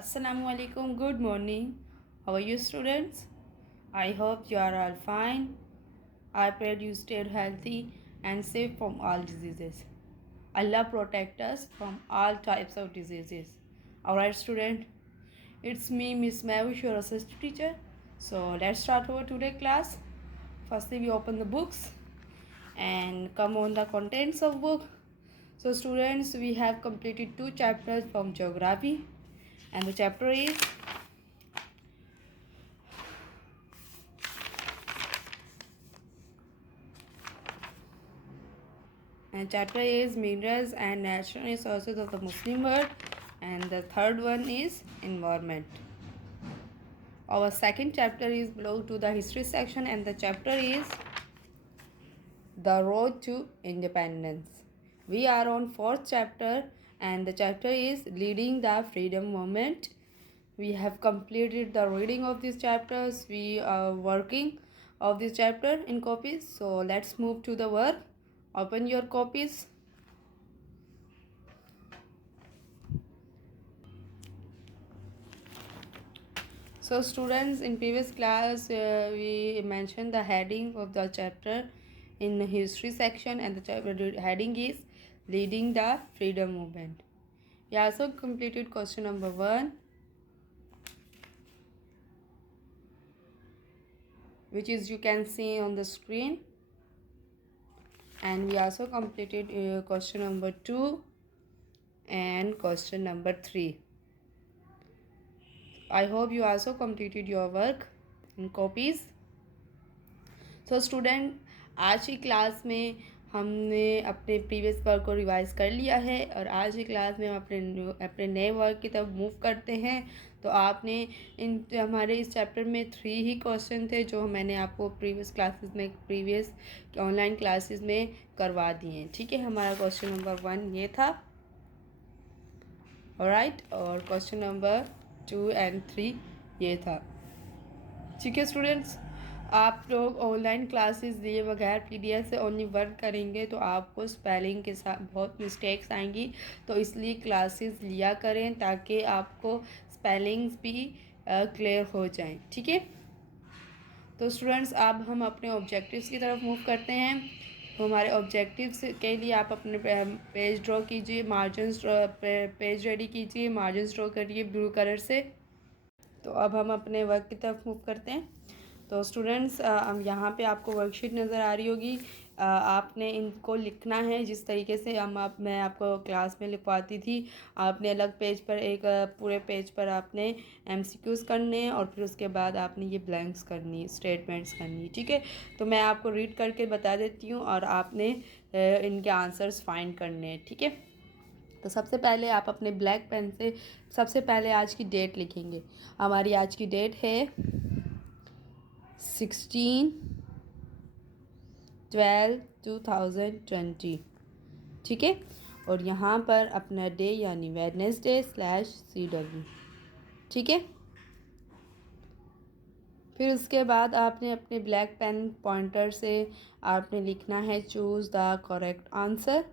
Assalamualaikum. Good morning. How are you, students? I hope you are all fine. I pray you stay healthy and safe from all diseases. Allah protect us from all types of diseases. Alright, student. It's me, Miss Mavish, your assistant teacher. So let's start our today class. Firstly, we open the books and come on the contents of book. So students, we have completed 2 chapters from geography, and the chapter is minerals and natural resources of the Muslim world, and the third one is environment. Our second chapter is belong to the history section, and the chapter is the road to independence. We are on fourth chapter, and the chapter is leading the freedom movement. We have completed the reading of these chapters. We are working of this chapter in copies. So let's move to the work. Open your copies. So students, in previous class we mentioned the heading of the chapter in the history section, and the chapter heading is leading the freedom movement. We also completed question number 1, which is you can see on the screen, and we also completed question number 2 and question number 3. I hope you also completed your work in copies. So student, आज की class में हमने अपने previous work को revise कर लिया है, और आज की क्लास में हम अपने नए वर्क की तरफ मूव करते हैं. तो आपने हमारे इस चैप्टर में 3 ही क्वेश्चन थे जो मैंने आपको प्रीवियस ऑनलाइन क्लासेस में करवा दिए. ठीक है, हमारा क्वेश्चन नंबर 1 ये था. ऑलराइट, और क्वेश्चन नंबर 2 and 3 ये था. ठीक है स्टूडेंट्स, आप लोग ऑनलाइन क्लासेस लिए बगैर पीडीएफ से ओनली वर्क करेंगे तो आपको स्पेलिंग के साथ बहुत मिस्टेक्स आएंगी. तो इसलिए क्लासेस लिया करें ताकि आपको स्पेलिंग्स भी क्लियर हो जाएं. ठीक है, तो स्टूडेंट्स अब हम अपने ऑब्जेक्टिव्स की तरफ मूव करते हैं. तो हमारे ऑब्जेक्टिव्स के लिए आप अपने पेज ड्रॉ कीजिए, पेज रेडी कीजिए, मार्जिन ड्रॉ करिए ब्लू कलर से. तो अब हम अपने वर्क की तरफ मूव करते हैं. तो स्टूडेंट्स, यहाँ पे आपको वर्कशीट नज़र आ रही होगी. आपने इनको लिखना है जिस तरीके से मैं आपको क्लास में लिखवाती थी. आपने अलग पेज पर पूरे पेज पर आपने एमसीक्यूज़ करने हैं, और फिर उसके बाद आपने ये ब्लैंक्स करनी, स्टेटमेंट्स करनी. ठीक है, तो मैं आपको रीड करके बता देती हूँ और आपने इनके आंसर्स फाइंड करने हैं. ठीक है, तो सबसे पहले आप अपने ब्लैक पेन से सबसे पहले आज की डेट लिखेंगे. हमारी आज की डेट है 16/12/2020. ठीक है, और यहाँ पर अपना डे यानी Wednesday/CW. ठीक है, फिर उसके बाद आपने अपने ब्लैक पेन पॉइंटर से आपने लिखना है चूज़ द करेक्ट आंसर.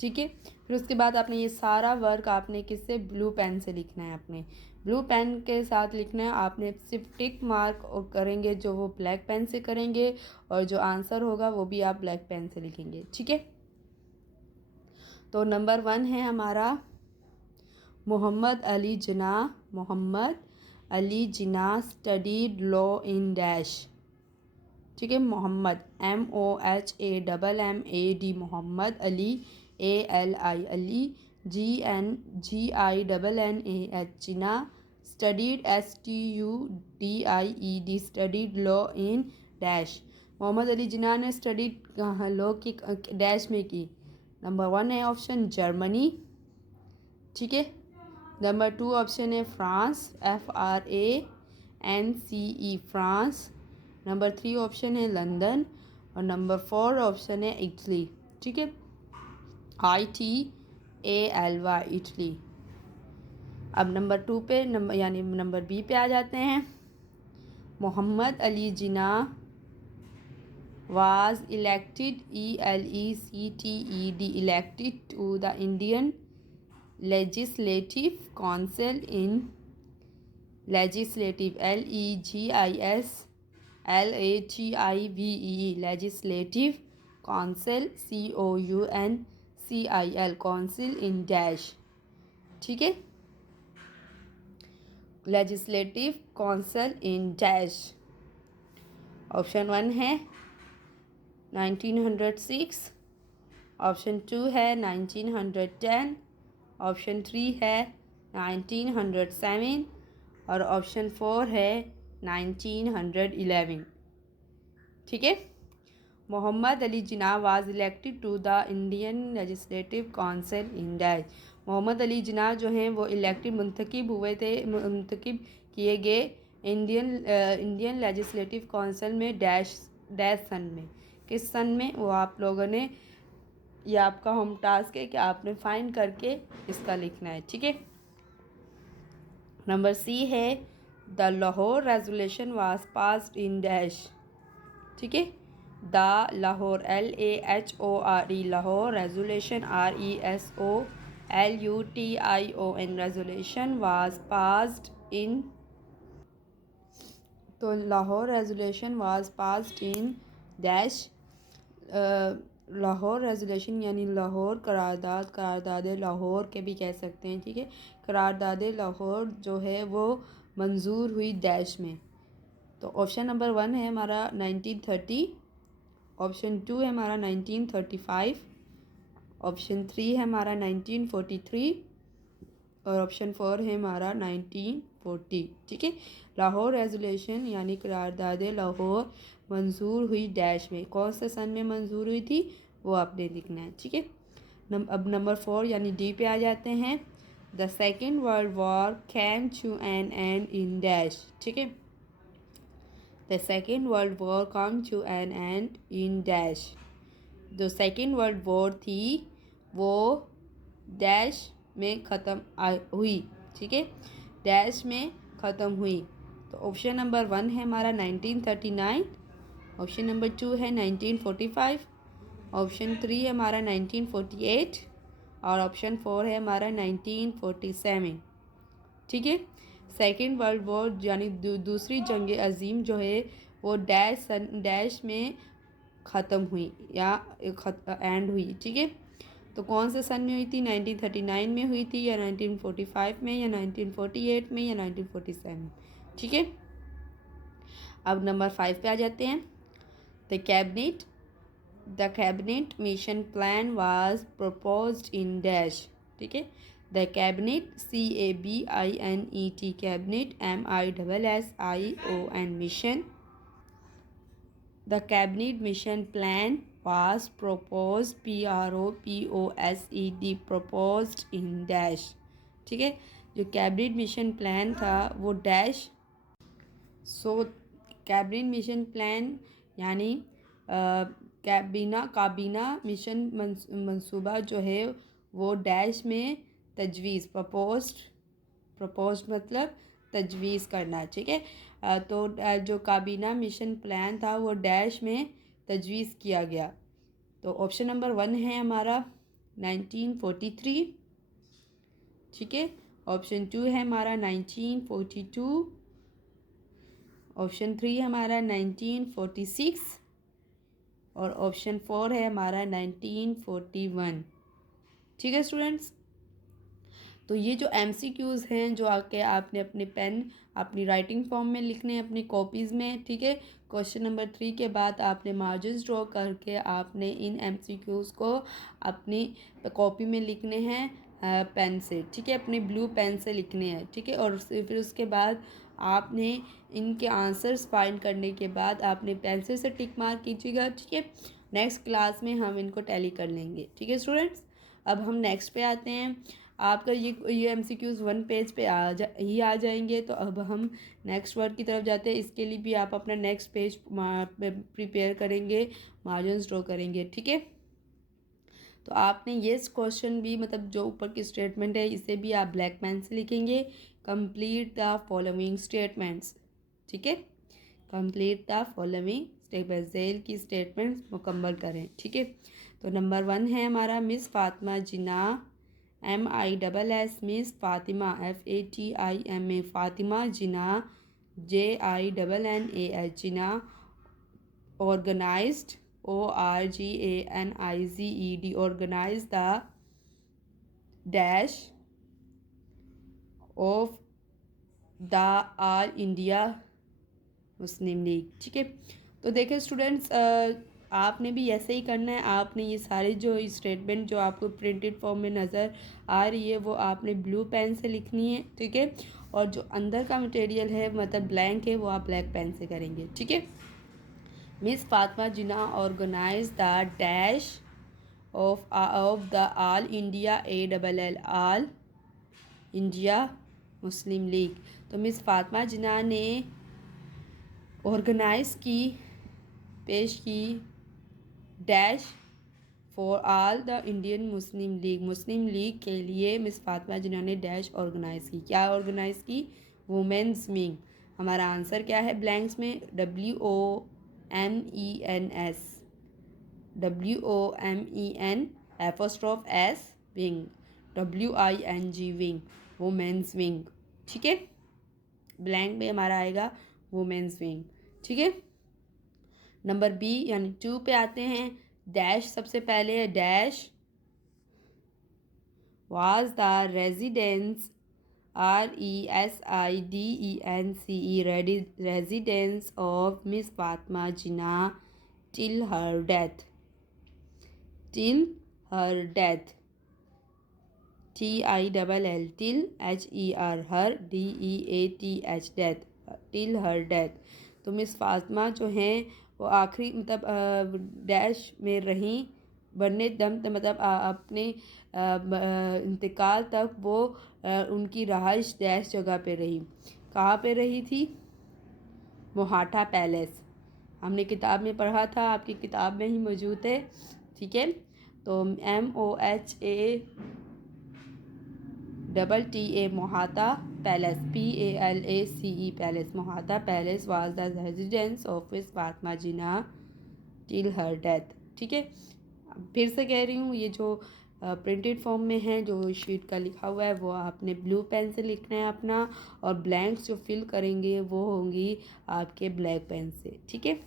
ठीक है, फिर उसके बाद आपने ये सारा वर्क आपने किससे, ब्लू पेन से लिखना है. अपने ब्लू पेन के साथ लिखना है. आपने सिर्फ टिक मार्क करेंगे जो वो ब्लैक पेन से करेंगे, और जो आंसर होगा वो भी आप ब्लैक पेन से लिखेंगे. ठीक है, तो नंबर 1 है हमारा Mohammad Ali Jinnah studied law in dash. ठीक है, Mohammad MOHAMMAD Mohammad, Ali ALI Ali, GNGINNAH Jinnah, studied STUDIED studied law in dash. Mohammad Ali Jinnah ने स्टडीड लॉ की डैश में की. नंबर 1 है ऑप्शन जर्मनी. ठीक है, नंबर 2 ऑप्शन है France, FRANCE France. Number 3 option है लंदन, और नंबर 4 ऑप्शन है इटली. ठीक है, ITALY इटली. अब नंबर 2 पे यानी नंबर बी पे आ जाते हैं. मोहम्मद अली जिन्ना was elected elected to the Indian Legislative Council in legislative, LEGISLATIVE, legislative council, COUNCIL, council in dash, ठीक है, legislative council in dash. Option 1 है 1906, ऑप्शन 2 है 1910, ऑप्शन 3 है 1907 और ऑप्शन 4 है 1911, ठीक है। Mohammad Ali Jinnah was elected to the Indian legislative council in dash. Mohammad Ali Jinnah जो हैं वो इलेक्टेड, मुंतखब हुए थे, मुंतखब किए गए इंडियन लेजिस्लेटिव काउंसिल में डैश सन में। किस सन में, वो आप लोगों ने, ये आपका होम टास्क है कि आपने फाइंड करके इसका लिखना है, ठीक है। नंबर सी है the Lahore resolution was passed in dash, ठीक है। The Lahore LAHORE, Lahore resolution RESOLUTION, resolution was passed in, तो Lahore resolution was passed in dash. Lahore resolution यानी लाहौर करारदाद, करारदाद लाहौर के भी कह सकते हैं, ठीक है। करारदाद लाहौर जो है वो मंजूर हुई डैश में। तो ऑप्शन नंबर 1 है हमारा 1930, ऑप्शन 2 है हमारा 1935, ऑप्शन 3 है हमारा 1943 और ऑप्शन 4 है हमारा 1940, ठीक है। लाहौर रेजोल्यूशन यानी करारदाद लाहौर मंजूर हुई डैश में, कौन से सन में मंजूर हुई थी वो आपने लिखना है, ठीक है। अब नंबर 4 यानी डी पे आ जाते हैं। The second world war came to an end in dash, ठीक है। The second world war come to an end in dash. जो सेकेंड वर्ल्ड वॉर थी वो डैश में ख़त्म हुई, ठीक है, डैश में ख़त्म हुई। तो ऑप्शन नंबर 1 है हमारा 1939, ऑप्शन नंबर 2 है 1945, ऑप्शन 3 है हमारा 1948 और ऑप्शन 4 है हमारा 1947, ठीक है। सेकेंड वर्ल्ड वॉर यानी दूसरी जंग अजीम जो है वो डैश में ख़त्म हुई या एंड हुई, ठीक है। तो कौन से सन में हुई थी, 1939 में हुई थी या 1945 में या 1948 में या 1947, ठीक है। अब नंबर 5 पे आ जाते हैं। The cabinet mission plan was proposed in dash, ठीक है। The cabinet CABINET, cabinet MISSION, mission. The cabinet mission plan was proposed PROPOSED, proposed in dash, ठीक है। जो कैबिनेट मिशन प्लान था वो डैश। सो कैबिनेट मिशन प्लान यानी काबीना mission मंसूबा जो है वो डैश में तजवीज़, प्रपोज्ड मतलब तजवीज़ करना, ठीक है। तो जो काबीना मिशन प्लान था वो डैश में तजवीज़ किया गया। तो ऑप्शन नंबर 1 है हमारा 1943, ठीक है। ऑप्शन 2 है हमारा 1942, ऑप्शन 3 है हमारा 1946 और ऑप्शन 4 है हमारा 1941, ठीक है स्टूडेंट्स। तो ये जो MCQs हैं जो आके आपने अपने पेन अपनी राइटिंग फॉर्म में लिखने हैं अपनी कॉपीज़ में, ठीक है। क्वेश्चन नंबर 3 के बाद आपने मार्जिन्स ड्रॉ करके आपने इन MCQs को अपनी कॉपी में लिखने हैं पेन से, ठीक है, अपनी ब्लू पेन से लिखने हैं, ठीक है। और फिर उसके बाद आपने इनके आंसर्स फाइंड करने के बाद आपने पेंसिल से टिक मार कीजिएगा, ठीक है। नेक्स्ट क्लास में हम इनको टैली कर लेंगे, ठीक है स्टूडेंट्स। अब हम नेक्स्ट पे आते हैं। आपका ये MCQs 1 पेज पे आ जाएंगे। तो अब हम नेक्स्ट वर्ड की तरफ जाते हैं। इसके लिए भी आप अपना नेक्स्ट पेज प्रिपेयर करेंगे, मार्जिन्स ड्रॉ करेंगे, ठीक है। तो आपने ये क्वेश्चन भी मतलब जो ऊपर की स्टेटमेंट है इसे भी आप ब्लैक पेन से लिखेंगे। कंप्लीट द फॉलोइंग स्टेटमेंट्स, ठीक है। Complete the following step by जेल की स्टेटमेंट्स मुकम्मल करें, ठीक है। तो नंबर 1 है हमारा miss Fatima Jinnah MISS Miss Fatima, FATIMA Fatima Jinnah, JINNAH Jinnah, organized, ORGANIZED, organize the dash of the All India Muslim league. ठीक है, तो देखिए स्टूडेंट्स, आपने भी ऐसे ही करना है। आपने ये सारे जो स्टेटमेंट जो आपको प्रिंटेड फॉर्म में नज़र आ रही है वो आपने ब्लू पेन से लिखनी है। ठीक है, और जो अंदर का मटेरियल है मतलब ब्लैंक है वो आप ब्लैक पेन से करेंगे। ठीक है, miss Fatima Jinnah organise the dash of the all India ALL all India Muslim League. तो मिस फातिमा जिन्ना ने ऑर्गेनाइज की, पेश की dash for all the Indian Muslim League, Muslim League के लिए मिस फातिमा जिन्ना ने डैश ऑर्गेनाइज की। क्या ऑर्गेनाइज की? Women's wing. हमारा आंसर क्या है ब्लैंक्स में? WOMENS, WOMEN wing, WING wing, women's wing. ठीक है, ब्लैंक में हमारा आएगा वुमेंस विंग। ठीक है, नंबर बी यानी 2 पे आते हैं। डैश सबसे पहले है, dash was the residence, RESIDENCE, residence of miss Fatima Jinnah till her death, till her death, TILL, till HER, her DEATH, death, till her death. तो मिस फातिमा जो हैं वो आखिरी मतलब डैश में रहीं बनने दम मतलब अपने इंतकाल तक वो उनकी रहाइश डैश जगह पे रही। कहाँ पे रही थी? मोहाटा पैलेस। हमने किताब में पढ़ा था, आपकी किताब में ही मौजूद है। ठीक है, तो MOHATTA Mohatta palace, PALACE palace, Mohatta palace was the residence of miss Fatima Jinnah till her death. ठीक है, फिर से कह रही हूँ, ये जो प्रिंटेड फॉर्म में है जो शीट का लिखा हुआ है वो आपने ब्लू पेन से लिखना है अपना, और ब्लैंक्स जो फिल करेंगे वो होंगी आपके ब्लैक पेन से। ठीक है,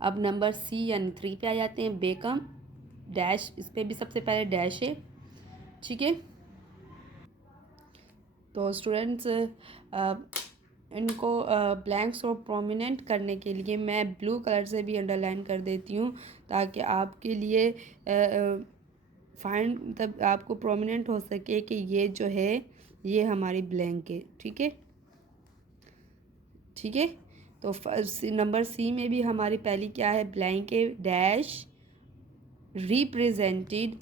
अब नंबर सी यानी 3 पे आ जाते हैं। बेगम डैश, इस पर भी सबसे पहले डैश है। ठीक है, तो स्टूडेंट्स इनको ब्लैंक्स को प्रोमिनेंट करने के लिए मैं ब्लू कलर से भी अंडरलाइन कर देती हूँ ताकि आपके लिए फाइंड मतलब आपको प्रोमिनेंट हो सके कि ये जो है ये हमारी ब्लैंक है। ठीक है, ठीक है, तो नंबर सी में भी हमारी पहली क्या है? ब्लैंक है। Dash represented,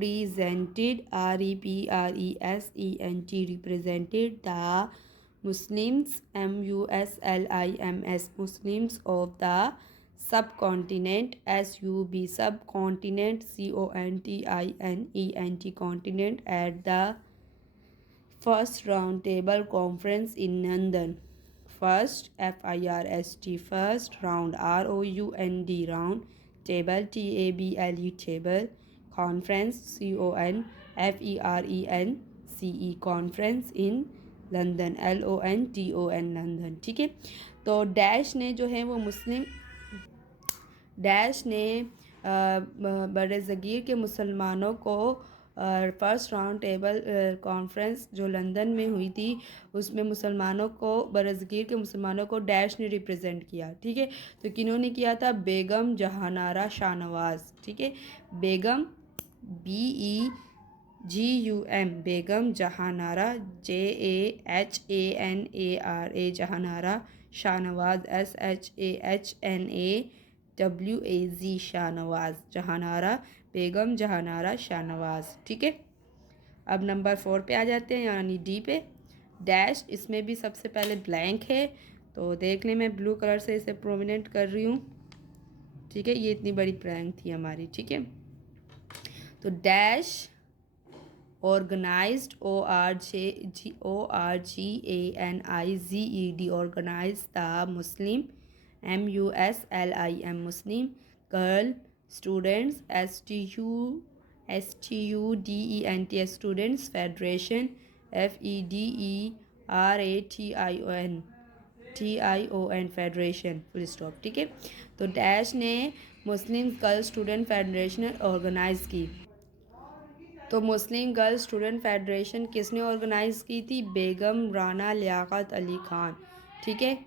represented, represented the Muslims, MUSLIMS, Muslims of the subcontinent, subcontinent, CONTINENT, continent, at the first round table conference in London. First, FIRST, first, round, ROUND, round, table, TABLE, table, conference, CONFERENCE, conference in London, LONDON, London. ठीक है, तो dash ने जो है वो मुस्लिम, dash ने बरज़गीर के मुसलमानों को फर्स्ट राउंड टेबल कॉन्फ्रेंस जो लंदन में हुई थी उसमें मुसलमानों को, बरज़गीर के मुसलमानों को डैश ने रिप्रेजेंट किया। ठीक है, तो किन्होंने किया था? बेगम जहानारा शाहनवाज़। ठीक है, बेगम BEGUM, बेगम जहानारा, JAHANARA, जहानारा, शाहनवाज़, SHAHNAWAZ, शाहनवाज़, जहानारा, बेगम जहानारा शाहनवाज़। ठीक है, अब नंबर 4 पे आ जाते हैं यानी डी पे। डैश, इसमें भी सबसे पहले ब्लैंक है, तो देख लें मैं ब्लू कलर से इसे प्रोमिनेंट कर रही हूँ। ठीक है, ये इतनी बड़ी ब्लैंक थी हमारी। ठीक है, तो डैश ऑर्गेनाइज्ड, ORGANIZED, ऑर्गेनाइज द मुस्लिम MUSLIM Muslim Girl Students STUDENTS Students Federation FEDERATION federation full stop. ठीक है, तो डैश ने Muslim girl student federation organise की। तो मुस्लिम गर्ल स्टूडेंट फेडरेशन किसने ऑर्गेनाइज की थी? बेगम राना लियाकत अली खान। ठीक है,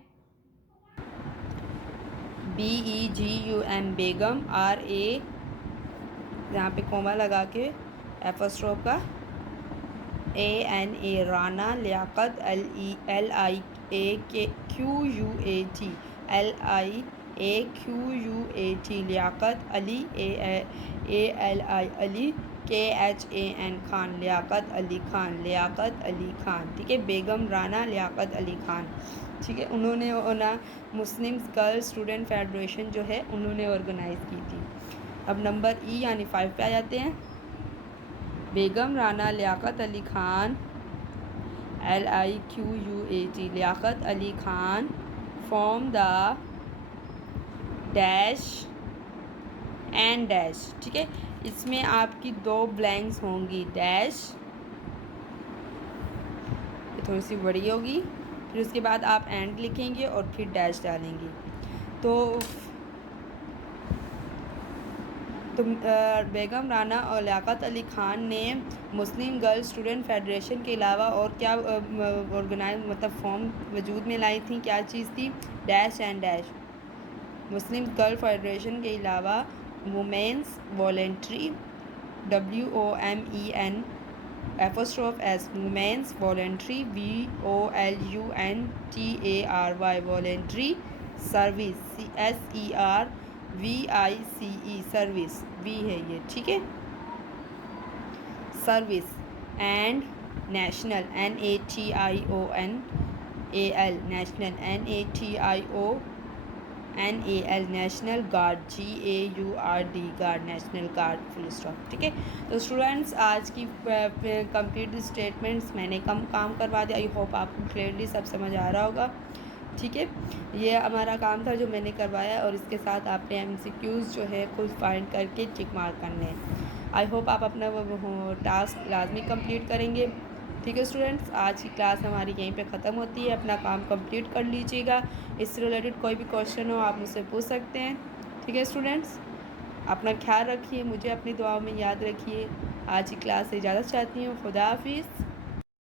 BEGUM बेगम RA यहाँ पे कोमा लगा के एफोस्ट्रोफ का ANA Rana Liaquat LIAQUAT Liaquat Ali ALI Ali KHAN Khan Liaquat Ali Khan. ठीक है, बेगम राना लियाकत अली खान। ठीक है, उन्होंने मुस्लिम गर्ल स्टूडेंट फेडरेशन जो है उन्होंने ऑर्गेनाइज की थी। अब नंबर E यानी 5 पे आ जाते हैं। Begum Rana Liaquat Ali Khan LIQUAT Liaquat Ali Khan form the dash and dash. ठीक है, इसमें आपकी 2 ब्लैंक्स होंगी, डैश थोड़ी सी बड़ी होगी, फिर उसके बाद आप एंड लिखेंगे और फिर डैश डालेंगे। तो बेगम राना और लियाकत अली खान ने मुस्लिम गर्ल स्टूडेंट फेडरेशन के अलावा और क्या ऑर्गेनाइज मतलब फॉर्म वजूद में लाई थी? क्या चीज़ थी? Dash and dash. Muslim girl federation के अलावा women's voluntary WOMEN apostrophe S women's voluntary VOLUNTARY voluntary service SERVICE service V है ये। ठीक है, service and national NATIONAL national NATIONAL national guard GAURD guard national guard full stop. ठीक है, तो students आज की कंप्लीट स्टेटमेंट्स मैंने कम काम करवा दिया। आई होप आपको क्लियरली सब समझ आ रहा होगा। ठीक है, ये हमारा काम था जो मैंने करवाया और इसके साथ आपने MCQs जो है खुद फाइंड करके टिक मार्क करने हैं। आई होप आप अपना वो टास्क लाजमी कंप्लीट करेंगे। ठीक है स्टूडेंट्स, आज की क्लास हमारी यहीं पे ख़त्म होती है। अपना काम कंप्लीट कर लीजिएगा। इससे रिलेटेड कोई भी क्वेश्चन हो आप मुझसे पूछ सकते हैं। ठीक है स्टूडेंट्स, अपना ख्याल रखिए, मुझे अपनी दुआओं में याद रखिए। आज की क्लास से इजाज़त चाहती हूँ। खुदा हाफिज़।